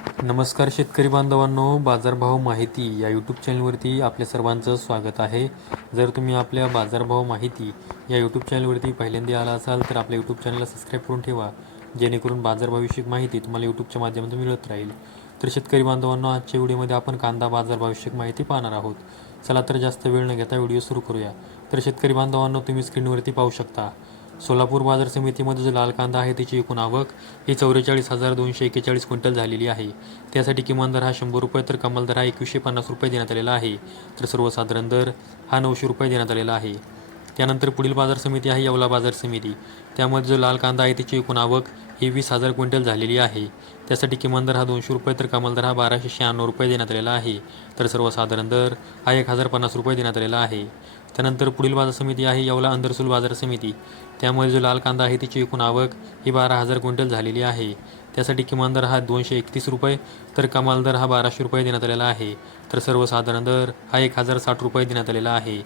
नमस्कार शेतकरी बांधवांनो, बाजारभाव माहिती या यूट्यूब चॅनलवरती आपल्या सर्वांचं स्वागत आहे. जर तुम्ही आपल्या बाजारभाव माहिती या यूट्यूब चॅनलवरती पहिल्यांदा आला असाल तर आपल्या यूट्यूब चॅनलला सबस्क्राईब करून ठेवा, जेणेकरून बाजारभाविषयक माहिती तुम्हाला यूट्यूबच्या माध्यमातून मिळत राहील. तर शेतकरी बांधवांनो, आजच्या व्हिडिओमध्ये आपण कांदा बाजारभाविषयक माहिती पाहणार आहोत. चला तर जास्त वेळ न घेता व्हिडिओ सुरू करूया. तर शेतकरी बांधवांनो, तुम्ही स्क्रीनवरती पाहू शकता सोलापूर बाजार समितीमध्ये जो लाल कांदा आहे त्याची एकूण आवक ही 44,241 क्विंटल झालेली आहे. त्यासाठी किमान दर हा 100 रुपये तर कमाल दर हा 2150 रुपये देण्यात आलेला आहे. तर सर्वसाधारण दर हा 900 रुपये देण्यात आलेला आहे. त्यानंतर पुढील बाजार समिती आहे येवला बाजार समिती. त्यामध्ये जो लाल कांदा आहे त्याची एकूण आवक ही 20,000 क्विंटल झालेली आहे. त्यासाठी किमान दर हा 200 रुपये तर कमाल दर हा 1296 रुपये देण्यात आलेला आहे. तर सर्वसाधारण दर हा 1050 रुपये देण्यात आलेला आहे. त्यानंतर पुढील बाजार समिती आहे येवला अंदरसूल बाजार समिती. त्यामध्ये जो लाल कांदा आहे त्याची एकूण आवक ही 12,000 क्विंटल झालेली आहे. त्यासाठी किमान दर हा 231 रुपये तर कमाल दर हा 1200 रुपये देण्यात आलेला आहे. तर सर्वसाधारण दर हा 1060 रुपये देण्यात आलेला आहे.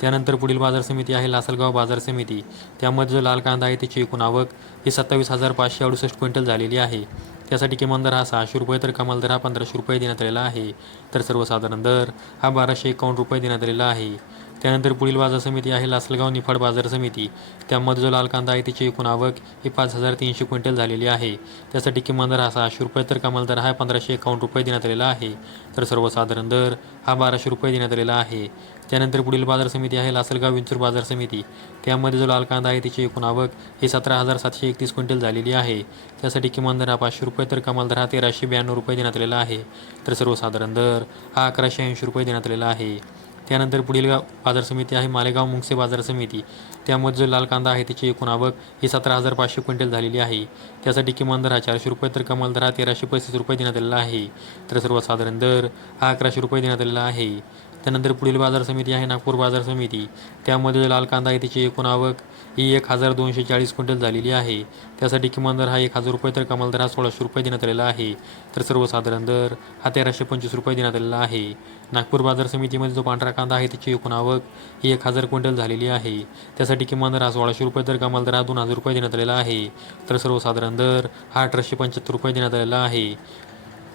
त्यानंतर पुढील बाजार समिती आहे लासलगाव बाजार समिती. त्यामध्ये जो लाल कांदा आहे त्याची एकूण आवक ही 27,568 क्विंटल झालेली आहे. त्यासाठी किमान दर हा 600 रुपये तर कमाल दर हा 1500 रुपये देण्यात आलेला आहे. तर सर्वसाधारण दर हा 1251 रुपये देण्यात आलेला आहे. त्यानंतर पुढील बाजार समिती आहे लासलगाव निफाड बाजार समिती. त्यामध्ये जो लाल कांदा आहे त्याची एकूण आवक ही 5,300 क्विंटल झालेली आहे. त्यासाठी किमान दर हा 600 रुपये तर कमाल दर हा 1551 रुपये देण्यात आलेला आहे. तर सर्वसाधारण दर हा 1200 रुपये देण्यात आलेला आहे. त्यानंतर पुढील बाजार समिती आहे लासलगाव विंचूर बाजार समिती. त्यामध्ये जो लाल कांदा आहे त्याची एकूण आवक ही 17,731 क्विंटल झालेली आहे. त्यासाठी किमान दर हा 500 रुपये तर कमाल दर हा 1,392 रुपये देण्यात आलेला आहे. तर सर्वसाधारण दर हा 1,180 रुपये देण्यात आलेला आहे. त्यानंतर पुढील बाजार समिती आहे मालेगाव मुंगसे बाजार समिती. त्यामध्ये जो लाल कांदा आहे त्याची एकूण आवक ही 17,500 क्विंटल झालेली आहे. त्यासाठी किमान दर हा 400 रुपये तर कमाल दर हा 1,335 रुपये देण्यात आलेला आहे. तर सर्वसाधारण दर हा 1,100 रुपये देण्यात आलेला आहे. त्यानंतर पुढील बाजार समिती आहे नागपूर बाजार समिती. त्यामध्ये जो लाल कांदा आहे त्याची एकूण आवक ही 1,240 क्विंटल झालेली आहे. त्यासाठी किमान दर हा 1,000 रुपये तर कमाल दर हा 1,600 रुपये देण्यात आलेला आहे. तर सर्वसाधारण दर हा 1,325 रुपये देण्यात आलेला आहे. नागपूर बाजार समितीमध्ये जो पांढरा कांदा आहे त्याची एकूण आवक ही 1,000 क्विंटल झालेली आहे. त्यासाठी किमान दर हा 1,600 रुपये तर कमाल दर हा 2,000 रुपये देण्यात आलेला आहे. तर सर्वसाधारण दर हा 1,875 रुपये देण्यात आलेला आहे.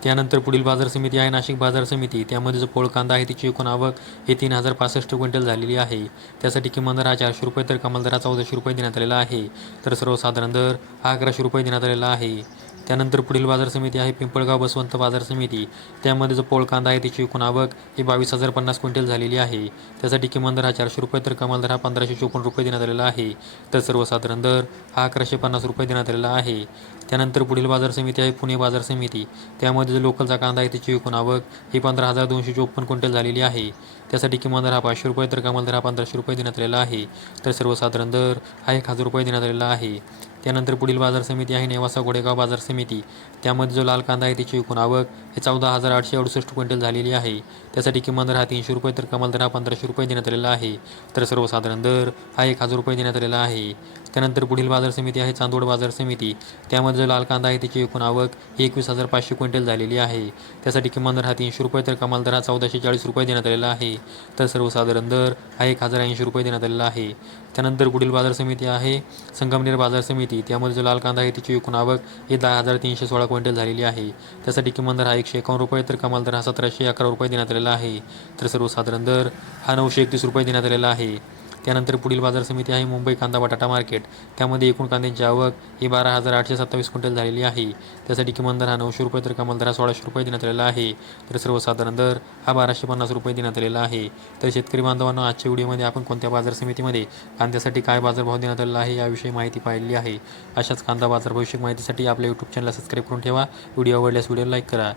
त्यानंतर पुढील बाजार समिती आहे नाशिक बाजार समिती. त्यामध्ये जो पोळ कांदा आहे त्याची एकूण आवक ही 3,065 क्विंटल झालेली आहे. त्यासाठी किमान दर हा 400 रुपये तर कमाल दर हा 1,400 रुपये देण्यात आलेला आहे. तर सर्वसाधारण दर हा 1,100 रुपये देण्यात आलेला आहे. त्यानंतर पुढील बाजार समिती आहे पिंपळगाव बसवंत बाजार समिती. त्यामध्ये जो पोळ कांदा आहे त्याची एकूण आवक ही 22,050 क्विंटल झालेली आहे. त्यासाठी किमान दर हा 400 रुपये तर कमाल दर हा 1,554 रुपये देण्यात आलेला आहे. तर सर्वसाधारण दर हा 1,150 रुपये देण्यात आलेला आहे. त्यानंतर पुढील बाजार समिती आहे पुणे बाजार समिती. त्यामध्ये जो लोकलचा कांदा आहे त्याची एकूण आवक ही 15,254 क्विंटल झालेली आहे. त्यासाठी किमान दर हा 500 रुपये तर कमाल दर हा 1,500 रुपये देण्यात आलेला आहे. तर सर्वसाधारण दर हा 1,000 रुपये देण्यात आलेला आहे. त्यानंतर पुढील बाजार समिती आहे नेवासा गोडेगाव बाजार समिती. त्यामध्ये जो लाल कांदा आहे त्याची एकूण आवक ही 14,868 क्विंटल झालेली आहे. त्यासाठी किमान दर हा 300 रुपये तर कमाल दर हा 1,500 रुपये देण्यात आलेला आहे. तर सर्वसाधारण दर हा 1,000 रुपये देण्यात आलेला आहे. त्यानंतर पुढील बाजार समिती आहे चांदोड बाजार समिती. त्यामध्ये जो लाल कांदा आहे त्याची एकूण आवक ही 21,500 क्विंटल झालेली आहे. त्यासाठी किमान दर हा 300 रुपये तर कमाल दर हा 1,440 रुपये देण्यात आलेला आहे. तर सर्वसाधारण दर हा 1,080 रुपये देण्यात आलेला आहे. त्यानंतर पुढील बाजार समिती आहे संगमनेर बाजार समिती. त्यामध्ये जो लाल कांदा आहे त्याची एकूण आवक ही 10,316 क्विंटल झालेली आहे. त्यासाठी किमान दर हा 151 रुपये तर कमाल दर हा 1,711 रुपये देण्यात आलेला आहे. तर सर्वसाधारण दर हा 931 रुपये देण्यात आलेला आहे. त्यानंतर पुढील बाजार समिती आहे मुंबई कांदा बटाटा मार्केट. त्यामध्ये एकूण कांद्यांची आवक ही 12,827 क्विंटल झालेली आहे. त्यासाठी किमान दर हा 900 रुपये तर कमाल दर हा 1,600 रुपये देण्यात आलेला आहे. तर सर्वसाधारण दर हा 1,250 रुपये देण्यात आलेला आहे. तर शेतकरी बांधवांना आजच्या व्हिडिओमध्ये आपण कोणत्या बाजार समितीमध्ये कांद्यासाठी काय बाजारभाव देण्यात आलेला आहे याविषयी माहिती पाहिली आहे. अशाच कांदा बाजार भविष्य माहितीसाठी आपल्या यूट्यूब चॅनलला सबस्क्राईब करून ठेवा. व्हिडिओ आवडल्यास व्हिडिओ लाईक करा.